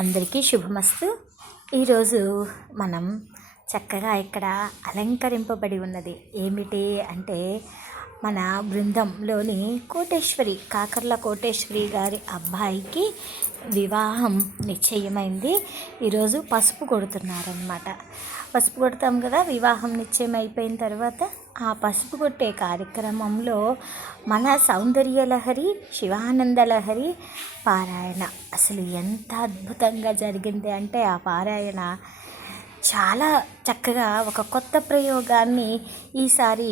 అందరికీ శుభమస్తు. ఈరోజు మనం చక్కగా ఇక్కడ అలంకరింపబడి ఉన్నది ఏమిటి అంటే మన బృందంలోని కోటేశ్వరి, కాకర్ల కోటేశ్వరి గారి అబ్బాయికి వివాహం నిశ్చయమైంది. ఈరోజు పసుపు కొడుతున్నారనమాట. పసుపు కొడతాం కదా, వివాహం నిశ్చయం అయిపోయిన తర్వాత ఆ పసుపు కొట్టే కార్యక్రమంలో మన సౌందర్యలహరి, శివానందలహరి పారాయణ అసలు ఎంత అద్భుతంగా జరిగింది అంటే ఆ పారాయణ చాలా చక్కగా ఒక కొత్త ప్రయోగాన్ని ఈసారి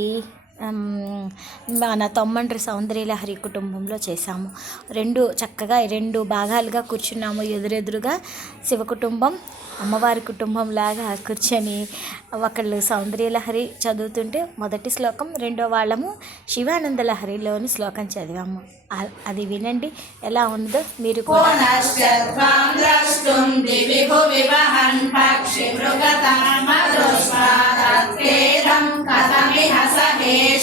మన తొమ్మండ్రి సౌందర్యలహరి కుటుంబంలో చేశాము. చక్కగా రెండు భాగాలుగా కూర్చున్నాము. ఎదురెదురుగా శివ కుటుంబం, అమ్మవారి కుటుంబం లాగా కూర్చొని ఒకళ్ళు సౌందర్యలహరి చదువుతుంటే మొదటి శ్లోకం, రెండో వాళ్ళము శివానందలహరిలోని శ్లోకం చదివాము. అది వినండి ఎలా ఉందో మీరు కూడా.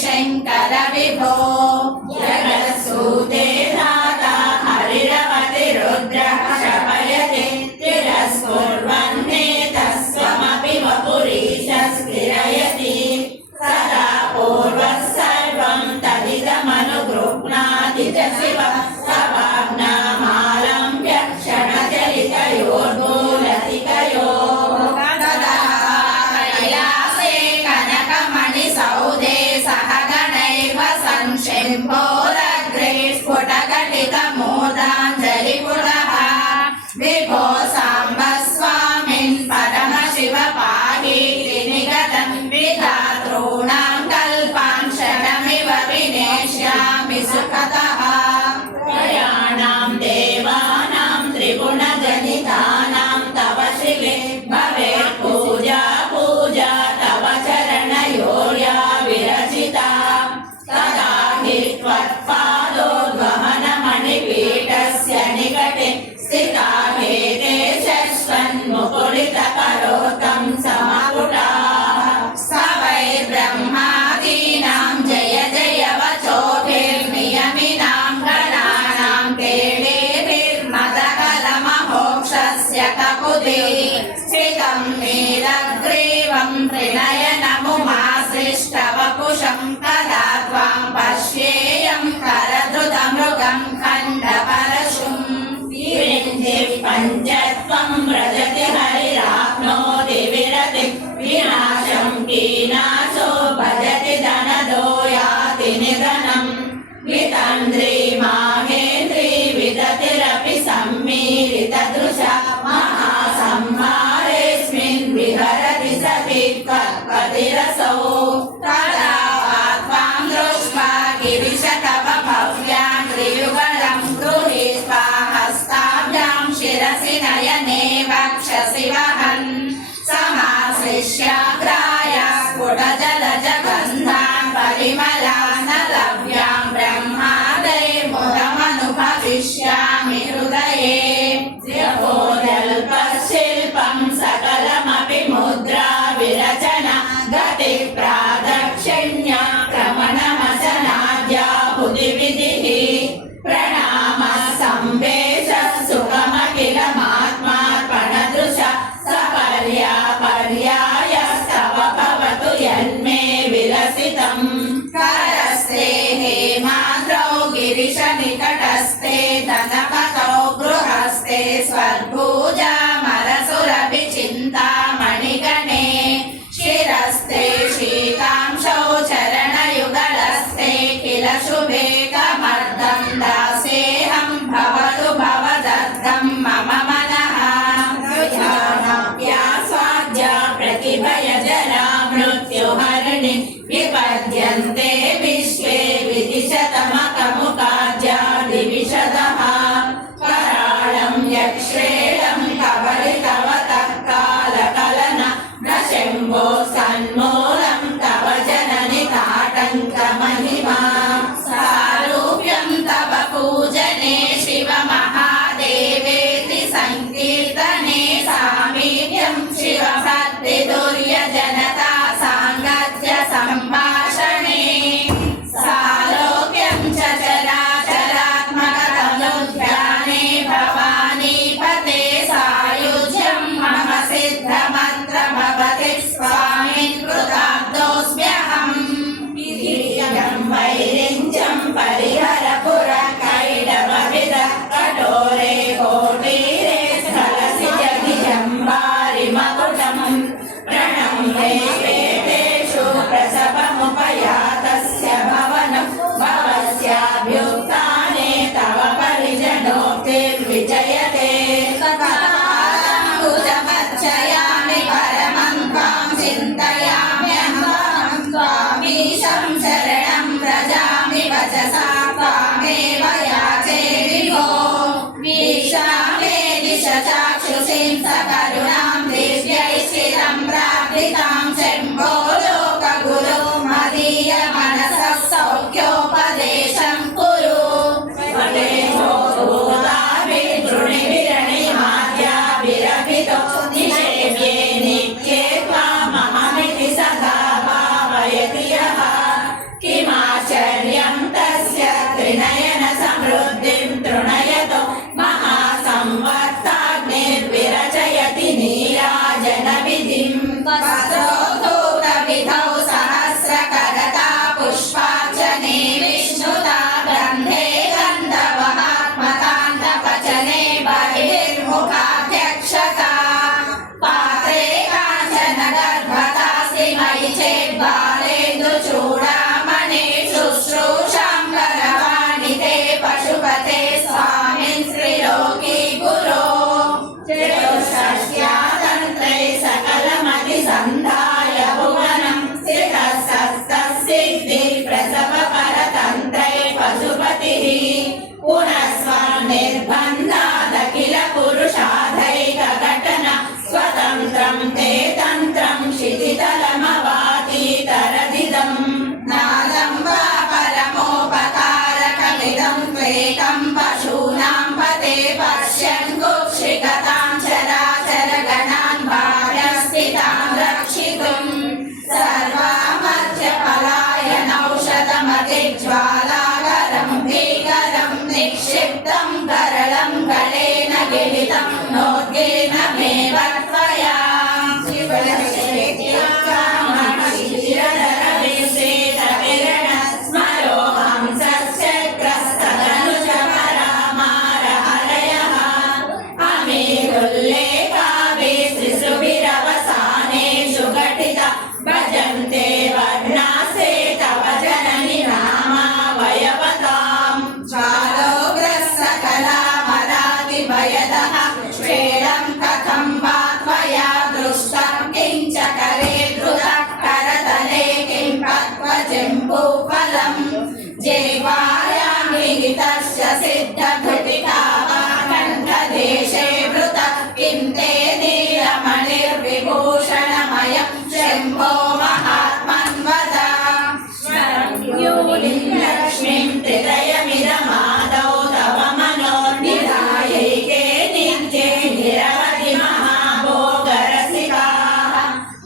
శంకర విభో జగత్సూతే నాథ హరిరవతి రుద్ర శపయతే తిరస్కుర్వన్నే తస్వమపి వపురీశ స్ఫిరయతి సదా పూర్వః సర్వం తదిదమనుగృహ్ణాతి చ శివ సవాజ్ఞామాలంబ్య క్షణచలితయోర్భూలతికయోః తదా కైలాసే కనకమణి సౌదే సహగణైవ సంశంభోరగ్రే స్ఫుటఘటితమూర్ధాంజలిపురః విభో సాంబ స్వామిన్ పరమశివ పాహీతి నిగతం విధాతॄణాం కల్పాన్ క్షణమివ వినేష్యామి సుఖతః త్రయాణాం దేవానాం త్రిగుణజనితానాం తవ శివే భవేత్ పూజా పూజా తవ చరణయోర్యా విరచితా తదా హి త్వత్పాదోద్వహనమణిపీఠస్య నికటే స్థితా భేదే శశ్వన్ముకుళితకరోతం సమకుటాః స్తవైర్బ్రహ్మాదీనాం జయ జయ వచోభిర్నియమినాం గణానాం కేళీభిర్మదకలమహోక్షస్య కకుదే స్థితం నీలగ్రీవం త్రినయనముమాశ్లిష్టవపుషం తదా త్వాం పశ్యేయం కరధృతమృగం ఖण्डपरशुं పంచత్వం వ్రజతి హరిరాప్నోతి విరతి వినాశం కీనాశో భజతి ధనదో యాతి నిధనం వితంద్రీ మాహేంద్రీ విదతిరపి సమ్మీలితదృశ మహాసంహారేస్మిన్ విహరతి సతి కల్పతిరసౌ తదా త్వాం దృష్ట్వా గిరిశతవ భవ్యాం త్రియుగళం గృహీత్వా హస్తాభ్యాం శిరసి నయనే వక్షసి వహన్ సమాశ్లిష్యాగ్రాయ స్ఫుటజలజగంధాన్ పరిమళానలవ్యాం బ్రహ్మాదైర్ముదమనుభవిష్యామి హృదయే శిల్పం సకలమపి ముద్రా విరచన గతి ప్రాదక్షిణ్య క్రమణమసనాద్యా హుది విధిః ప్రణామ సంవేశ సుఖమఖిలమాత్మార్పణదృశ సపర్యాపర్యాయస్తవ భవతు యన్మే విలసితం కరస్తే హేమాద్రౌ గిరిశ నికటస్తే ధనపతౌ గృహస్తే స్వర్భూజామరసురభి చింతామణిగణే శిరస్తే శీతాంశౌ చరణయుగలస్తే కిల శుభే కమర్దం దాసేహం భవతు భవదర్థం మమ మనః ధ్యానాభ్యాసాద్య ప్రతిభయజరా మృత్యుహరిణి విపద్యంతే విశ్వే విదిశతమకముకాద్యా దివిశదః कराळं यक्षेणं कवलितवतः कालकलन न शम्भो सन्मूलं तव जननि ताटङ्कमहिमा सारूप्यं तव पूजने शिव महादेवेति संकीर्तने सामीप्यं शिव भक्ति दुर्यजनता साङ्गत्य सम्भाषणे सालोक्यं च चराचरात्मकतनुध्याने भवानीपते विजयते तत्कालं भुजमर्चयामि परमं त्वां चिन्तयाम्यहं त्वामीशं शरणं व्रजामि वचसा त्वामेव याचे विभो वीक्षामे दिशचाक्षुषीं सकरुणां दिव्यै चिरं प्रार्थितां शम्भो लोकगुरो मदीय मनसः सौख्योपदेशं कुरु वदेशो भूताभिर्दृढिभिरणिमाद्याभिरभितो निषेव्ये नित्ये त्वामहमिति सदा भावयति यः किमाश्चर्यं तस्य त्रिनयन समृद्धिं तृणयतो महासंवर्ताग्निर्विरचयति नीराजनविधिं वस्त्रोद्धूतविधौ सहस्रकरता पुष्पार्चने विष्णुता गन्धे गन्धवहात्मतान्तपचने बहिर्मुखाध्यक्षता पात्रे काञ्चन गर्भतासि मयि चेद्बालेन्दुचूडामणि शुश्रूषां करवाणि ते पशुपते स्वामिन् श्रीलोकी गुरो चतुष्षष्ट्यातन्त्रे सकलमतिसन्धाय भुवनं स्थितस्तसिद्धिप्रसवपरतन्त्रे पशुपतिः पुनस्वनिर्बन्धादखिल पुरुषाधैकघटन स्वतन्त्रं ते तन्त्रं क्षितितलमवातीतरदिदम् नादं वा परमोपकारकमिदं त्वेकं पशूनां पते पश्यन् कुक्षिगतां चराचरगणान् बाह्यस्थितां रक्षितुं सर्वामर्त्यपलायनौषधमतिज्वालाकरं भीकरं निक्षिप्तं करलं गलेन गिलितं नोद्गेन मेव त्वया भजन्ते वर्णासे तव जननि नामावयवतां ज्वालोग्रस्सकलामरादिभयदः श्वेलं कथं वा त्वया दृष्टं किञ्च करे धृतः करतले किं पक्वजम्बूफलं जिह्वायां निहितस्य सिद्धघटिका वा कण्ठदेशे वृतः किं ते नीलमणिर्विभूषणमयं शम्भो महात्मन्वद योनिं लक्ष्मीं हृदयमिदमादौ तव मनोनिधायैके नित्ये निरवधि महाभोगरसिकाः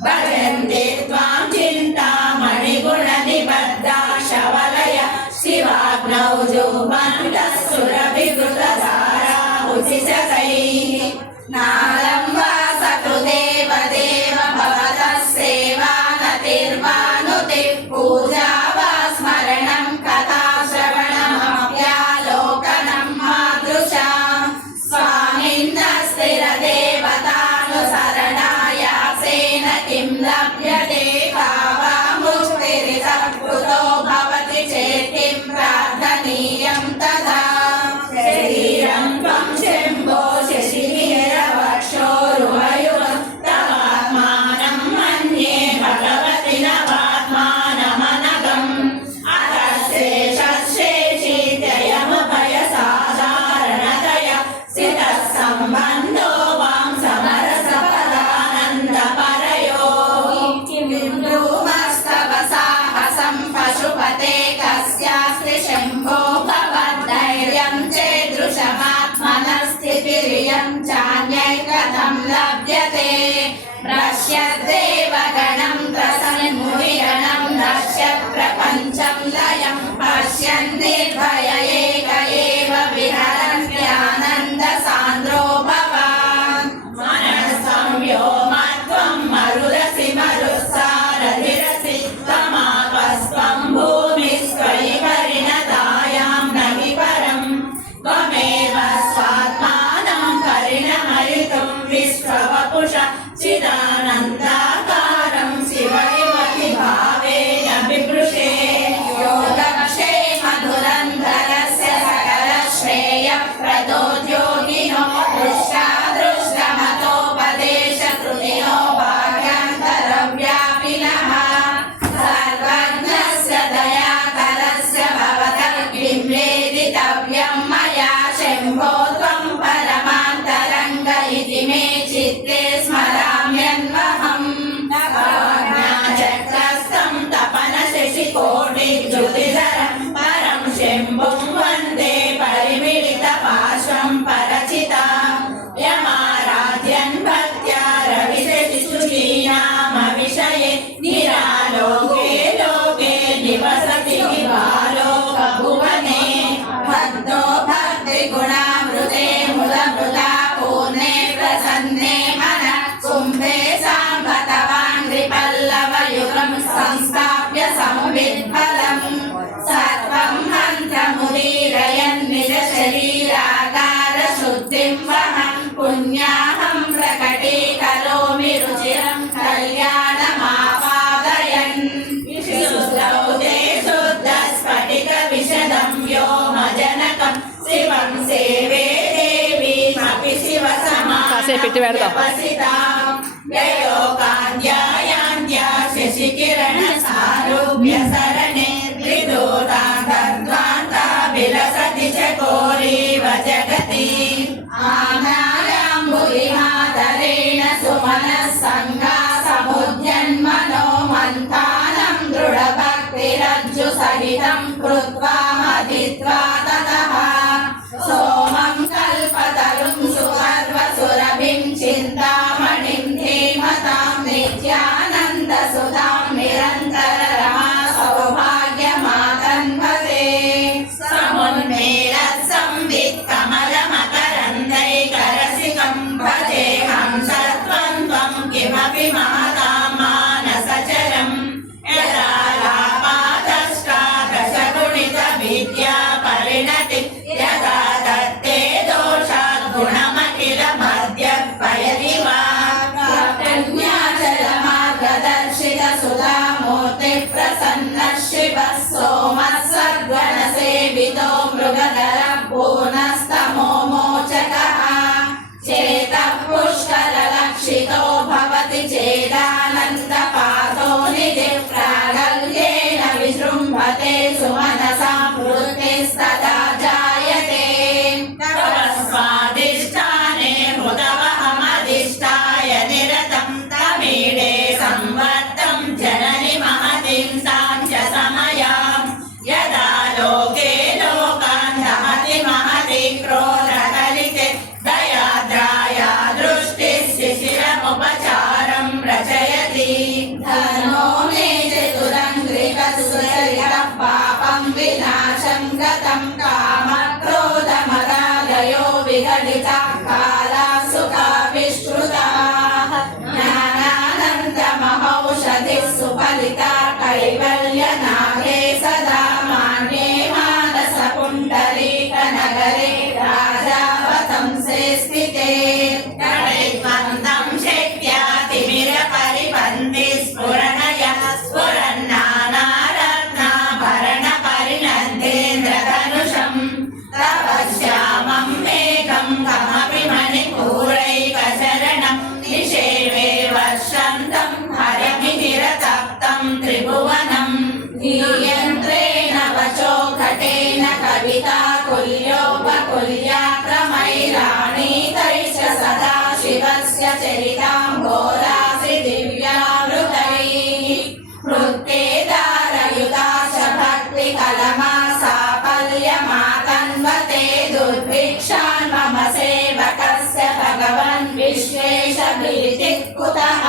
भजन्ते त्वां चिन्तामणिगुणनिबद्धा शवलय शिवाग्नौ जुह्वन्तः सुरभिवृतधाराहुतिशकैः नादं वा सकृदेव देव भवतः सेवानतिर्वानुतिः पूजा वा स्मरणं कथाश्रवणमप्यालोकनं मादृशां स्वामिन्नस्थिरदेवतानुसरणायासेन किं लभ्यते का वा मुक्तिरितः कुतो भवति चेत् किं प्रार्थनीयं तदा शरीरं त्वं शम्भो शशिनिरवक्षोरुहयुगं तवात्मानं मन्ये भगवति नवात्मानमनघम् अतः शेषशेषित्ययमुभयसाधारणतया स्थितः सम्बन्धो वां समरसपदानन्दपरयोः किं ब्रूमस्तव साहसं पशुपते कस्यास्ति शम्भो भवद्धैर्यं चेदृशमात्मनस्थितिरियं चान्यै कथं लभ्यते पश्यद्देवगणं त्रसन्मुनिगणं नश्यत् प्रपञ्चं लयं पश्यन् निर्भय एक एव विहरन्त्यानन्दसान्द्रो भवान् मनस्संव्योमत्वं मरुरसि मरुत्सारधिरसि त्वमापस्त्वं भूमिस्त्वयि परिणतायां न हि परम् त्वमेव स्वात्मानं परिणमयितुं विश्ववपुष चिदानन्दाकारं शिवैवति भावेन बिभृशे योगक्षे मधुरन्धरस्य सकल बुद्धिं वहं पुण्याहं प्रकटीकरोमि रुचिरं कल्याणमापादयन् विशुद्धौ ते शुद्धस्फटिकविशदं व्योमजनकं शिवं सेवे देवीमपि शिवसमानवसितां ययोकान्त्यायान्त्या शशिकिरणसारूप्यसरणे त्रिदूतान्तर्ध्वान्ता विलसति चकोरीव जगति आनायाम्बुरिमातरेण सुमनः सङ्गासमुद्यन्मनो मन्थानं दृढभक्तिरज्जुसहितं कृत्वा मदित्वा ततः सोमं कल्पतरुं सुपर्वसुरभिं चिन्तामणिं धीमतां नित्यानन्दसुधां निरन्तररमा सौभाग्यमातन्वते समुन्मेलः संवित्कमलमकरन्दैकरसिकं भजेऽहं सत्त्वं त्वं किमपि महतां मानसचरम् यदालापादष्टादशगुणितविद्या परिणति यदा दत्ते दोषात् गुणमखिल मध्यपयति वा कन्याचलमार्गदर्शित सुधामूर्तिः प्रसन्नः शिवः सोमः सद्गणसेवितो मृगधरः पूर्णस्तमो मोचकः चेतः पुष्करलक्षितो भवति चेदानन्दपातो निधिः प्रागल्येन विजृम्भते सुमनसां वृत्तिस्तदा जायते तव स्वादिष्ठाने हृदवहमधिष्ठाय निरतं तमीडे संवर्तं जननि महतीं साञ्च समयां यदा लोके लोकान् दहति महती क्रोधकलिते दयाद्राया दृष्टिः शिशिरमुपचारं रचयति धर्मो मे चतुरङ्घ्रिकसुचरितः पापं विनाशं गतं कामक्रोधमदालयो विघटिताः कालाः सुखाभिश्रुताः ज्ञानानन्दमहौषधिः सुफलिता कैवल्यनागे सदा मान्ये मानसपुण्डरीकनगरे राजावतंसे स्थिते कणित्वन्तं शक्त्या तिमिरपरिपन्थि स्फुरणया स्फुरन्नानारत्नाभरणपरिणद्धेन्द्रधनुषं तव श्यामं मेघं कमपि मणिपूरैकशरणं निषेवे वर्षन्तं हरमिहिरतप्तं त्रिभुवनं नीयन्त्रेण वचो घटेन कविता कुल्योपकुल्याक्रमैराणीतैश्च सदा शिवस्य चरितां घोरासि दिव्यामृतैः हृत्ते दारयुता च भक्तिकलमा साफल्यमातन्वते दुर्भिक्षान् मम सेवकस्य भगवन् विश्वेशभीतिः कुतः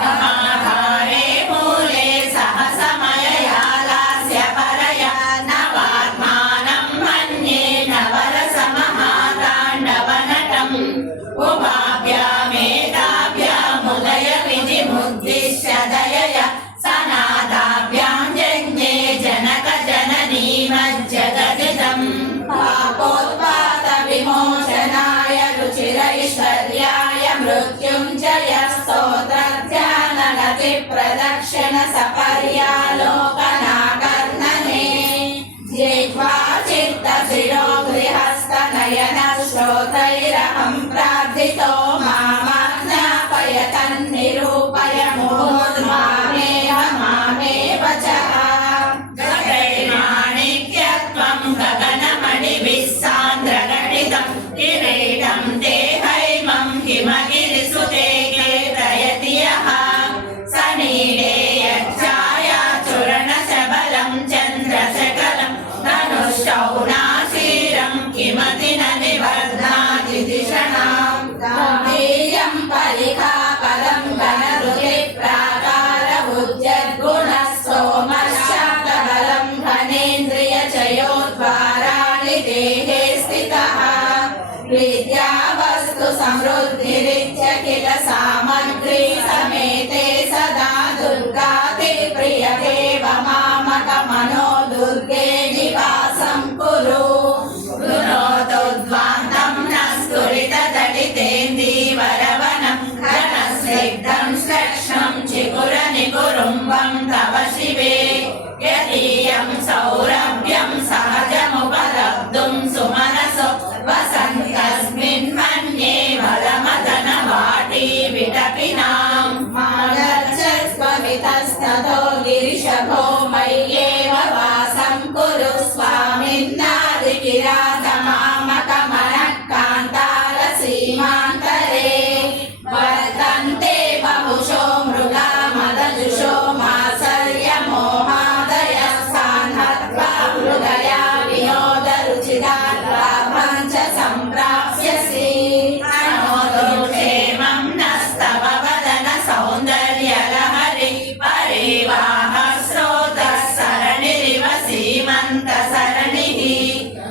महाभारे मूले सहसमययालास्य परया नवात्मानं मन्ये नवरसमहाताण्डवनटम् उभाभ्यामेताभ्यामुदय विधिमुद्दिश्य दयया सनादाभ्यां जज्ञे जनकजननीमज्जगदिदम् पापोत्पात विमोचनाय रुचिरैश्वर्याय मृत्युञ्जय स्तोत्रध्याननति प्रदक्षिण सपर्यालोकनाकर्णने जिह्वा चित्तशिरो गृहस्थनयन श्रोत्रैरहं प्रार्थितो मामाज्ञापय तन्निरूपय मुहुर्मामेह मामेव च गगैर्माणिक्यत्वं गगनमणिभिः सान्द्रगणितं किरीटं ते हैमं हिमगिरिसुते कीर्तयति यः सनीडे यच्छायाचूर्णशबलं चन्द्रशकलं धनुष्टौणाशीरं किमति न निवर्धाति दिशणां गाम्भीर्यं परिखापलं घनहृदिप्राकार उद्यद्गुणः सोमश्चातबलं घनेन्द्रियचयोद्वाराणि देहे स्थितः विद्यावस्तु समृद्धिरित्य किल सामग्री समेते सदा दुर्गाते प्रियदेव मामकमनो दुर्गे निवासं कुरु ध्वान्तं न सौरभ्यं सहजमुपलब्धुं सुमनसो वसन्तस्मिन् मन्ये वरमदनवाटी विटपिनां मागच्छस्त्वमितस्ततो गिरिशभो मय्येव वासं कुरु स्वामिन्नादिकिरातमामकमनः कान्तारसीमान्तरे वर्तन्ते बहुशो मृगा मदजुषो मात्सर्यमोहादयः सान्हत्वा हृदया विनोदरुचिदात्लाभं च सम्प्राप्स्यसि अनोदो क्षेमं नस्तव वदन सौन्दर्यलहरि परिवाह स्रोतः सरणिरिव सीमन्तसरणिः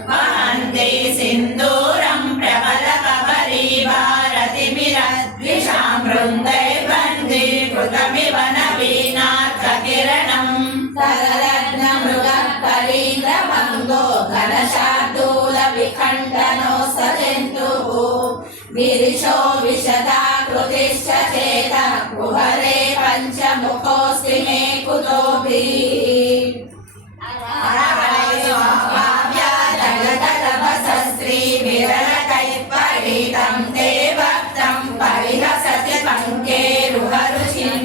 वहन्ति सिन्दूरं प्रबलकबरीभारतिमिरद्विषां वृन्दैर्वन्दीकृतमिव नवीनार्थकिरणम् तरलग्नमृगः करीन्द्रभङ्गो घनशार्दूलविखण्डनो सजन्तुः गिरिशो विशदाकृतिश्च चेतः कुहरे पञ्चमुखोऽस्ति मे कुतोभिः स्त्रीविरलकैर्परीतं ते वक्त्रं परिहसति पङ्केरुहरुचिं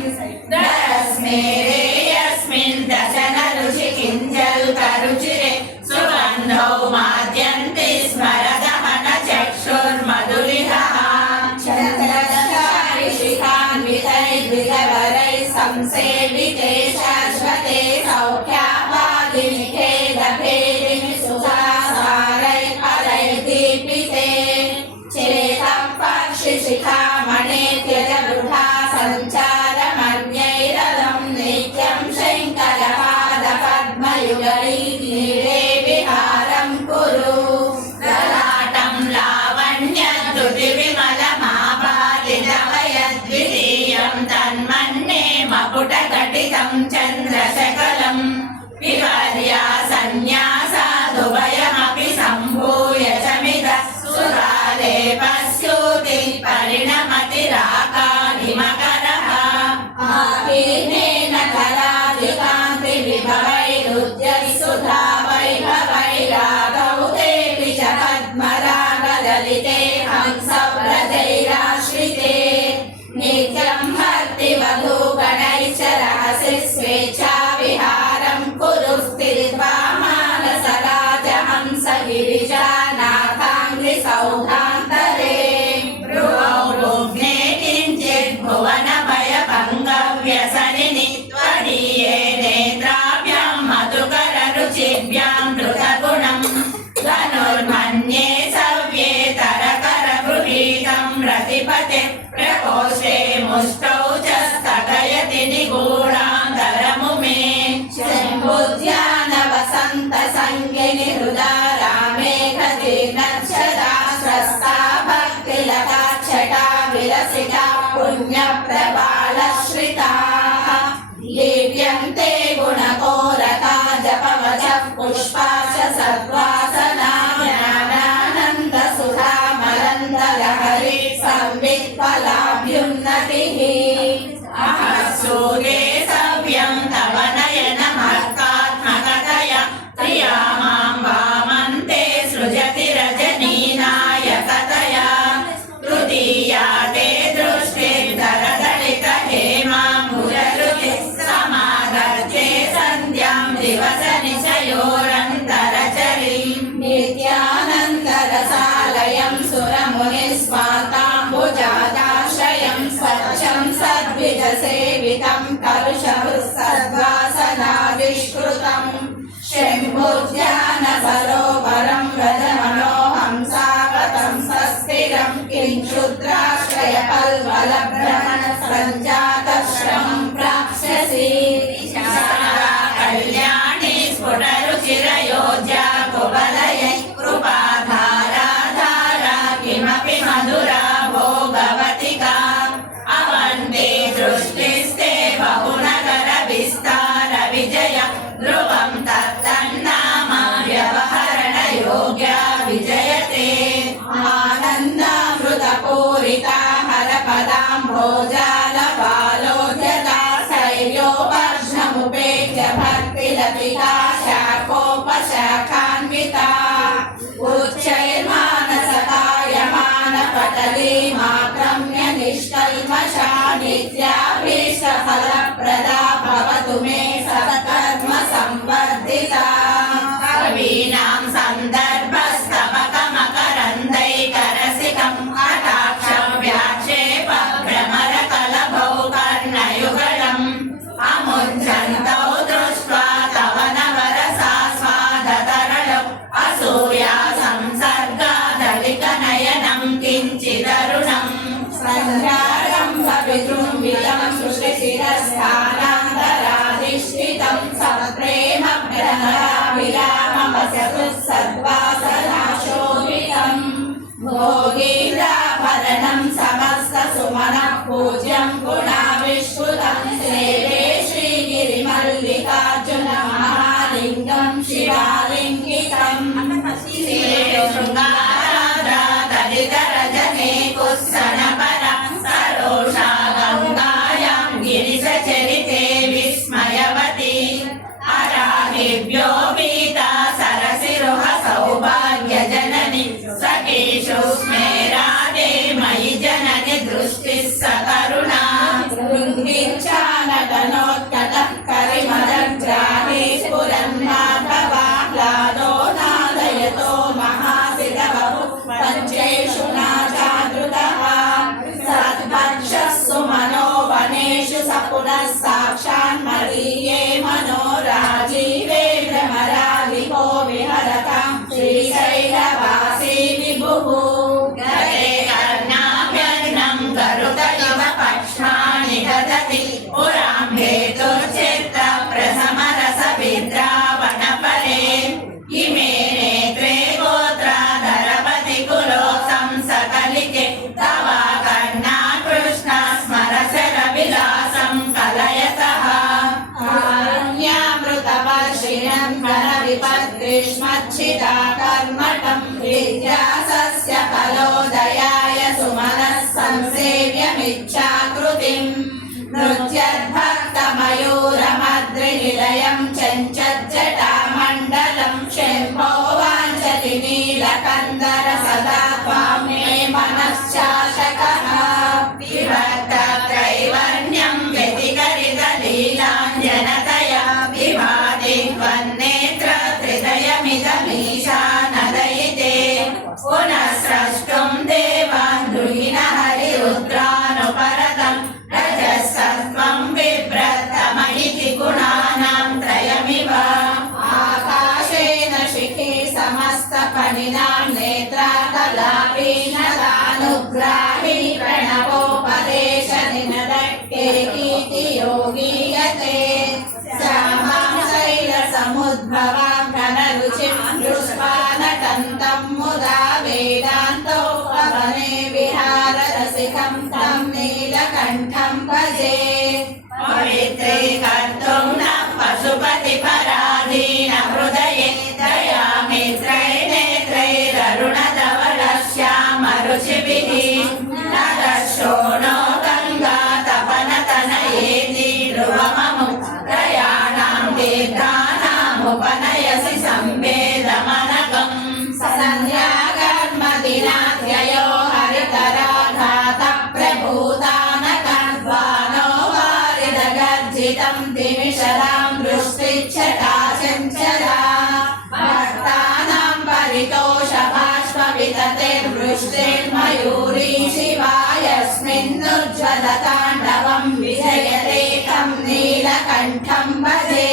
दरस्मेरे यस्मिन् दशनरुचि किञ्जल्करुचिरे सुगन्धौ माद्यन्ति स्मरदहन चक्षुर्मधुरिहः चन्द्रशारिशिखान्वितैर्विधवरैः संसेविते शाश्वते सौख्यापादिनिखेदभेदिनि सुधासारैर्दीपिते चेतं पक्षिशिखामणेत्यजवृथा सञ्चारमन्यैरलं नित्यं शङ्करपादपद्मयुगलीनीरे विहारं कुरु ललाटं लावण्यद्युतिविमलमापादितवयद्वितीयं तन्मन्ये मकुटघटितं चन्द्रशकलं विवर्या सन्न्यासादुभयमपि सम्भूय च मिदः सुरालेपस्यूति परिणमतिराकानिमकरः आकीर्णेन करादिकान्तिविभवैरुद्यैः सुधावैभवैरागौ तेऽपि च पद्मरागललिते हंसव्रजैराश्रिते नित्यं भक्तिवधूगणैश्च रहसि स्वेच्छाविहारं कुरु स्थित्वा मानसराजहंस गिरिजानाथाङ्घ्रिसौधान्तरे भ्रुवौ रुग्ने किञ्चित् भुवनभयभङ्गव्यसनिनि त्वदीये नेत्राभ्यां मधुकररुचिभ्यां धृतगुणं धनुर्मन्ये सव्ये तरकरगृहीतं रतिपते प्रकोष्ठे मुष्टौ च स्थगयति निगूढान्तरमुमे शम्भुध्यान वसन्त संज्ञिनि हृदा रामेघतीर्णच्छदा स्रस्ता भक्तिलताक्षटा विलसिता पुण्यप्रबालश्रिताः दीप्यन्ते गुणकोरका जपवचः पुष्पाश सद्वासना ज्ञानानन्दसुधा मलन्दलहरी संवित्फलाभ्युन्नतिः अहसूरे सव्यं तव नयनमर्कात्मकतया प्रिया मां वामन्ते सृजति रजनीनायकतया तृतीया ते दृष्टिर्धरदलितहेमाम्बुजरुचिः समादर्चे सन्ध्यां दिवसनिशयोरन्तरचरीं नित्यानन्दरसालयं सुरमुनिस्वाताम्बुजादाश्रयं स्वच्छं सद्विजसेवितं कलुषहृत्सद्वासनाविष्कृतं शम्भुध्यानसरोवरं व्रजमनोहंसावतं सस्थिरं किञ्चुद्राश्रयपल्वलभ्रमणसञ्जातश्रमं प्राप्स्यसि कल्याणी स्फुटरुचिरयोज्या कुवलयै कृपाधारा किमपि मधुरा भोगवतिका अवन्ते दृष्टिस्ते बहुनगरविस्तार विजय ध्रुवं तत्तन्नाम व्यवहरणयोग्या विजयते आनन्दामृतपूरिता हरपदाम्भोजालपालोद्यता शैर्योपर्ष्णमुपेत्य भक्तिलतिका शाख पटली माक्रम्य निष्कल्मषा नित्याभीष्टफलप्रदा भवतु मे सत्कर्म संवर्धिता कवीनां सन्दर्भस्तवकमकरन्दैकरसिकं कटाक्षं व्याक्षेपभ्रमरकलभौ कर्णयुगलम् अमुञ्चन्तौ दृष्ट्वा तव नवरसास्वादतरलौ असूया संसर्गादलिकनयनं किञ्चिदरुणम् सन्ध्यारम्भविजृम्भितं सृष्टिशिरस्थानान्तराधिष्ठितं सप्रेमभ्रमराविरामवसतु सद्वासनाशोभितम् भोगीन्द्राभरणं समस्तसुमनः पूज्यं गुणाविष्कृतं सेवे श्रीगिरिमल्लिकार्जुनमहालिङ्गं शिवालिङ्गिकम् श्रीशृङ्गाराधरितरजने कुत्सनपर सरोषा गङ्गायां गिरिशचरिते विस्मयवती अराहिभ्यो पीता सरसिरुह सौभाग्यजननि सखेषु स्मेरादे मयि जननि दृष्टिः सकरुणा गृह्णीच्छानटनोत्कटः करिमलग्राहे स्फुरन्माधवाह्लादो नादयतो महासिरवहु पञ्चेषु नाचादृतः सद्भक्षः सुमनो वनेषु स पुनः साक्षान्मलीये मनो राजीवे भ्रमराधिपो विहरतां श्रीशैलवासी विभुः गरे कर्णाभ्यर्णं गरुड इव पक्ष्माणि ददति पुरां हेतुश्चित्तप्रसमरसविद्रावणपरे इमे नेत्रे गोत्राधरपति कुलो संसकलिके तव कर्णा कृष्ण स्मरशरविलासं कलयतः कारुण्यामृतवर्षिणं घनविपद्ग्रीष्मच्छिदा कर्मठं विद्यासस्य फलोदयाय सुमनः संसेव्यमिच्छाकृतिम् नृत्यद्भक्तमयूरमद्रिनिलयं चञ्चज्जटामण्डलं शम्भो वाञ्छति नीलकन्दर सदा त्वां मे मनश्चाशकः विभक्तत्रैवर्ण्यं व्यतिकरितलीलाञ्जनतया विभाति त्वन्नेत्र हृदयमिदमीशानदयिते पुनः स्रष्टुं देवान् द्रुहिण हरिरुद्रानुपरतम् रजसत्वं बिभ्रतमहिति गुणानां त्रयमिव आकाशेन शिखे समस्तफणिनां नेत्राकलापीनदानुग्राही प्रणवोपदेशनिनदट्टेकीति योगीयते श्यामां शैलसमुद्भवां घनरुचिं दृष्ट्वा नटन्तं मुदा वेदान्तौ पवने विहाररसिकं तं नीलकण्ठं भजे पवित्रीकर्तुं नः पशुपतिपराधीन हृदये दयामित्रैर्नेत्रैररुणधवलश्यामरुचिभिः नरशोणो गङ्गातपनतनयेति ध्रुवममु त्रयाणां तीर्थानामुपनयसि संवेदमनकम् सन्ध्याकर्मदिनाध्ययो हरितराघातप्रभूतानकद्वानो वारिदगर्जितं दिमिशरां वृष्टिच्छटा चञ्चला भक्तानां परितोषबाष्पविततिर्वृष्टिर्मयूरी शिवा यस्मिन्नुज्ज्वलताण्डवं विजयते तं नीलकण्ठं भजे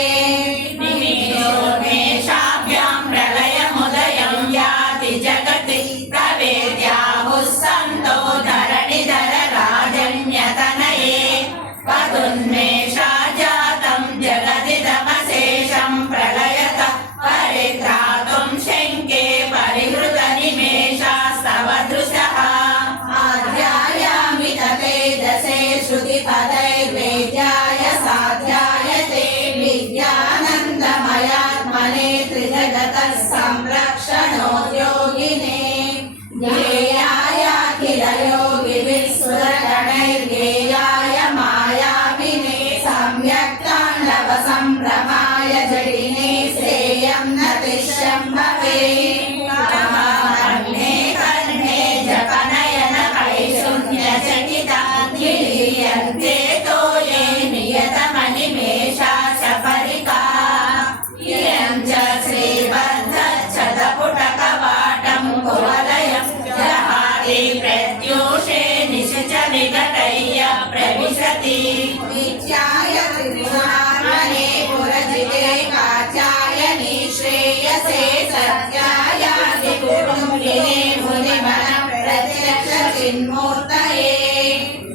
निमेषाभ्यां प्रलयमुदयं याति जगति प्रवेद्याहुः सन्तो धरणिधर राजन्यतनये वदुन्मेषा जातं जगदिदमशेषं प्रलयत परित्रातुं शङ्के परिहृतनिमेषास्तव दृशः आध्यायामि ततेजसे श्रुतिपदैर्वेद्याय साध्यायते विद्यानन्दमयात्मने त्रिजगतः संरक्षणोद्योगिने ज्ञेयाय भाति प्रत्यूषे निशच विकटय्य प्रविशति नित्याय त्रिगुणात्मने पुरजिते कात्यायनि श्रेयसे सत्याय कुटुम्बिने मुनिमन प्रत्यक्ष चिन्मूर्तये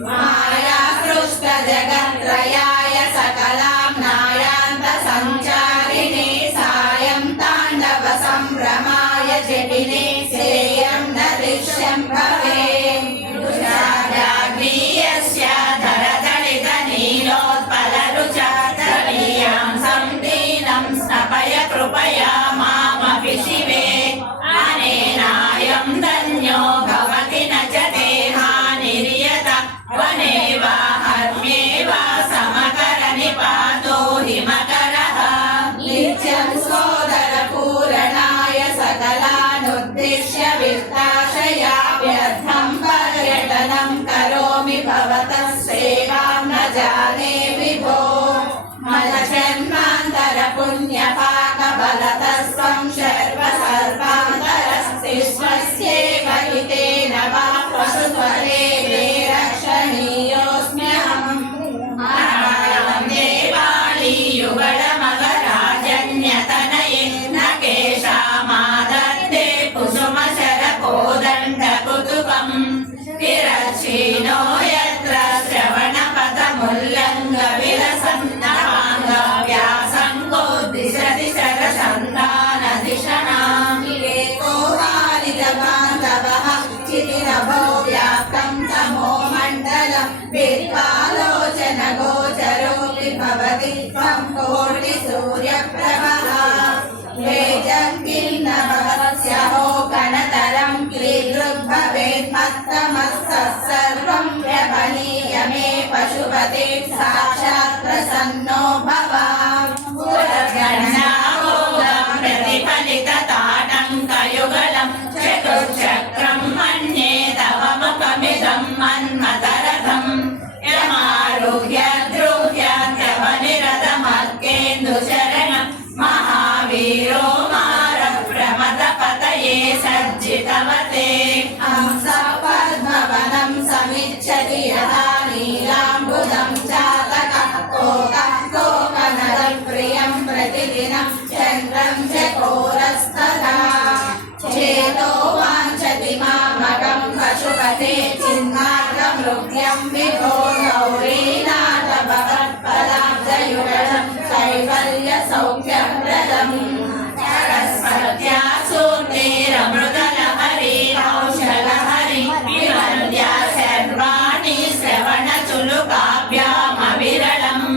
माया सृष्ट जगत्त्रयाय सकलाम्नायान्त सञ्चारिणे सायं ताण्डव सम्भ्रमाय जटिने सेयं न दृश्यं भवेत् दुष्टाग्नीयस्य धरदलित नीलोत्पलरुचा तवीयां संदीनं स्नपय कृपया मामपि शिवे अनेनायं धन्यो भवति न च देहानिर्यत वने वा हर्म्ये वा समकरनि पातो हिमकरः नित्यं सोदरपूरणाय सकलानुद्दिश्य वित्ताशया व्यर्थं पर्यटनं करोमि भवतः सेवां न जाने विभो मलजन्मान्तरपुण्यपाकबलतस्त्वं सर्वसर्वान्तरस्ति स्वस्यैव हितेन वा पशुत्वरे रक्षणीयोऽस्म्यहम् अनायां देवाली युगळमगराजन्यतनये न केशामादत्ते कुसुमशरकोदण्डकुतुकम् विरक्षीणो यत्र श्रवणपथमुल्लङ्घविलसन्नवाङ्गव्यासङ्गोद्दिशति शरसन्धानधिषणाम् विवेको वारिजबान्धवः चितिरभो व्याप्तं तमो मण्डलं बिल्वालोचनगोचरोऽपि भवति त्वं कोटिसूर्यप्रभः वेजं किन्न भवत्स्यहो कनतरं क्लीदृग्भवेन्मत्तमस्तः सर्वं व्यपनीय मे पशुपते साक्षात् प्रसन्नो भव पुरगणाभोगं प्रतिफलितताटङ्कयुगलं चतुश्चक्रं मन्ये तव मुखमिदं मन्मथरथं यमारुह्य द्रुह्य त्रवनिरतमर्केन्दुशरणं महावीरो मारप्रमदपतये सज्जितवते हंसः पद्मवनं समिच्छति यथा नीलाम्बुदं चातकः कोकः कोकनदं प्रियं प्रतिदिनं चन्द्रं चकोरस्तथा चेतो वाञ्छति मामकं पशुपते चिन्मार्गमृग्यं विभो गौरीनाथ भवत्पदाब्जयुगलं कैवल्यसौख्यप्रदम् सरस्वत्या सूक्तिरमृतलहरी औषधहरि विवन्द्या सर्वाणि श्रवणचुलुकाभ्यामविरलम्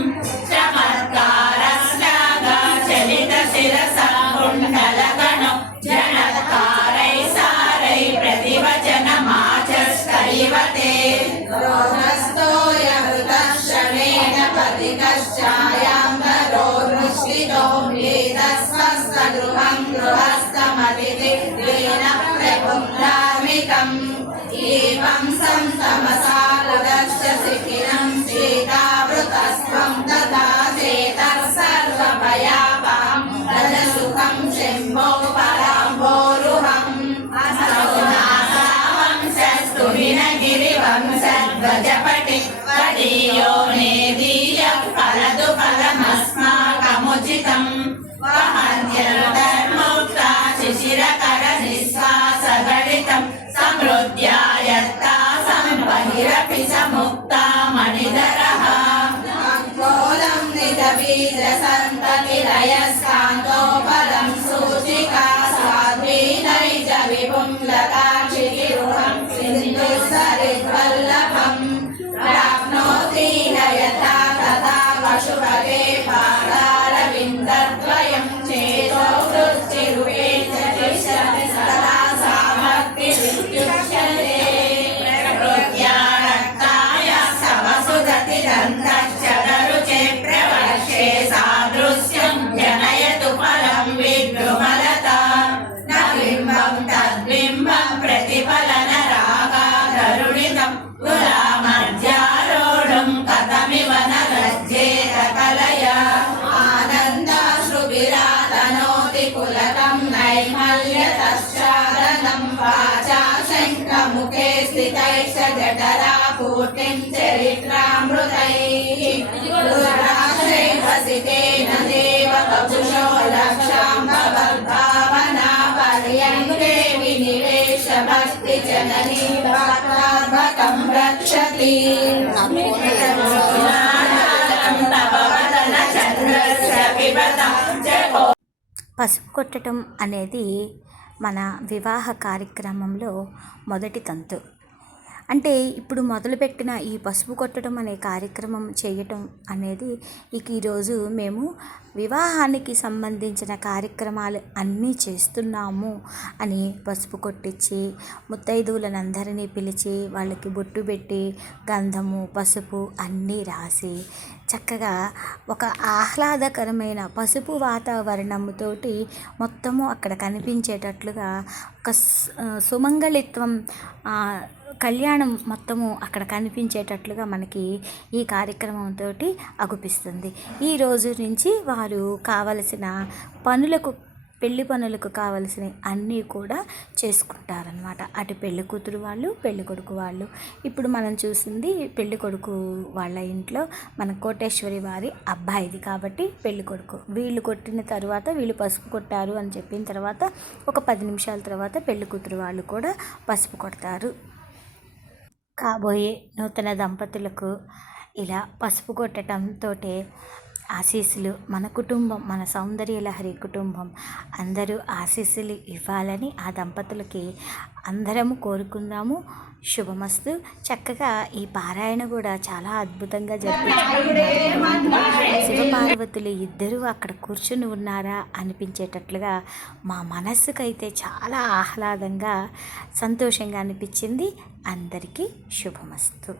चमत्कारश्लाघचलितशिरसा कुण्डलगणो जनत्कारैः सारैः प्रतिवचनमाचष्टैव ते रोहस्तो यहृतः शमेन पथिकश्चायाम्बरो वृष्टितो वेदस्वस्तगृहं गृहस्थमतिथि लीनः प्रभुं धार्मिकम् एवं संतमसालदश्च शिखिनं चेतावृतस्त्वं तथा चेतः सर्वभयापहं रजसुखं शम्भो पराम्भोरुहम् असौनासावंशस्तु हिनगिरिवंशध्वजपटि त्वदीयो नेदीयः फलतु फलमस्माकमुचितम् वहन्त्यन्तर्मुक्ता शिशिरकरनिःश्वासगलितं समृद्ध्या यत्ता सम्बहिरपि समुक्ता मणिधरः अङ्कोलं निजबीजसन्ततिलयस्कान्तोपलं सूचिका साध्वीनैज विपुं लताक्षितिरुहं सिन्धुसरिद्वल्लभम् प्राप्नोति न यथा तथा पशुपते पादारविन्दद्वयं चेतो वृत्तिरुपे च तिष्ठति सदा सा भक्तिरित्युच्यते प्रकृत्या रक्ताय सवसुदतिदन्तश्चदरुचे प्रवर्षे सादृश्यं जनयतु फलं विद्रुमलता न बिम्बं तद्बिम्बं प्रतिफलनरागाधरुणितं तुलामध्यारोढुं कथमिव न लज्जेत कलया स्थितैश्च जठरा पूर्तिं चरित्रामृतैः रुद्राक्षैः वसितेन देव कपुषो लक्षां भवद्भावना पर्यङ्के विनिवेश भक्ति जननी भक्तात्मकं रक्षति तव वदन चन्द्रस्य पिबतं जपो పసుపు కొట్టడం అనేది మన వివాహ కార్యక్రమంలో మొదటి తంతు. అంటే ఇప్పుడు మొదలుపెట్టిన ఈ పసుపు కొట్టడం అనే కార్యక్రమం చేయటం అనేది ఈరోజు మేము వివాహానికి సంబంధించిన కార్యక్రమాలు అన్నీ చేస్తున్నాము అని పసుపు కొట్టించి ముత్తైదువులందరినీ పిలిచి వాళ్ళకి బొట్టు పెట్టి గంధము పసుపు అన్నీ రాసి చక్కగా ఒక ఆహ్లాదకరమైన పసుపు వాతావరణంతోటి మొత్తము అక్కడ కనిపించేటట్లుగా ఒక సుమంగళిత్వం కళ్యాణం మొత్తము అక్కడ కనిపించేటట్లుగా మనకి ఈ కార్యక్రమంతో అగుపిస్తుంది. ఈ రోజు నుంచి వారు కావలసిన పనులకు పెళ్లి పనులకు కావలసిన అన్నీ కూడా చేసుకుంటారనమాట. అటు పెళ్లి కూతురు వాళ్ళు పెళ్లి కొడుకు వాళ్ళు. ఇప్పుడు మనం చూసింది పెళ్లి కొడుకు వాళ్ళ ఇంట్లో మన కోటేశ్వరి వారి అబ్బాయిది కాబట్టి పెళ్లి కొడుకు. వీళ్ళు కొట్టిన తర్వాత వీళ్ళు పసుపు కొట్టారు అని చెప్పిన తర్వాత ఒక 10 నిమిషాల తర్వాత పెళ్లి కూతురు వాళ్ళు కూడా పసుపు కొడతారు. కాబోయే నూతన దంపతులకు ఇలా పసుపు కొట్టడంతో ఆశీస్సులు మన కుటుంబం మన సౌందర్యలహరి కుటుంబం అందరూ ఆశీస్సులు ఇవ్వాలని ఆ దంపతులకి అందరము కోరుకుందాము. శుభమస్తు. చక్కగా ఈ పారాయణ కూడా చాలా అద్భుతంగా జరిపించుకుంటున్నారు. శివపార్వతులు ఇద్దరూ అక్కడ కూర్చుని ఉన్నారా అనిపించేటట్లుగా మా మనస్సుకైతే చాలా ఆహ్లాదంగా సంతోషంగా అనిపించింది. అందరికీ శుభమస్తు.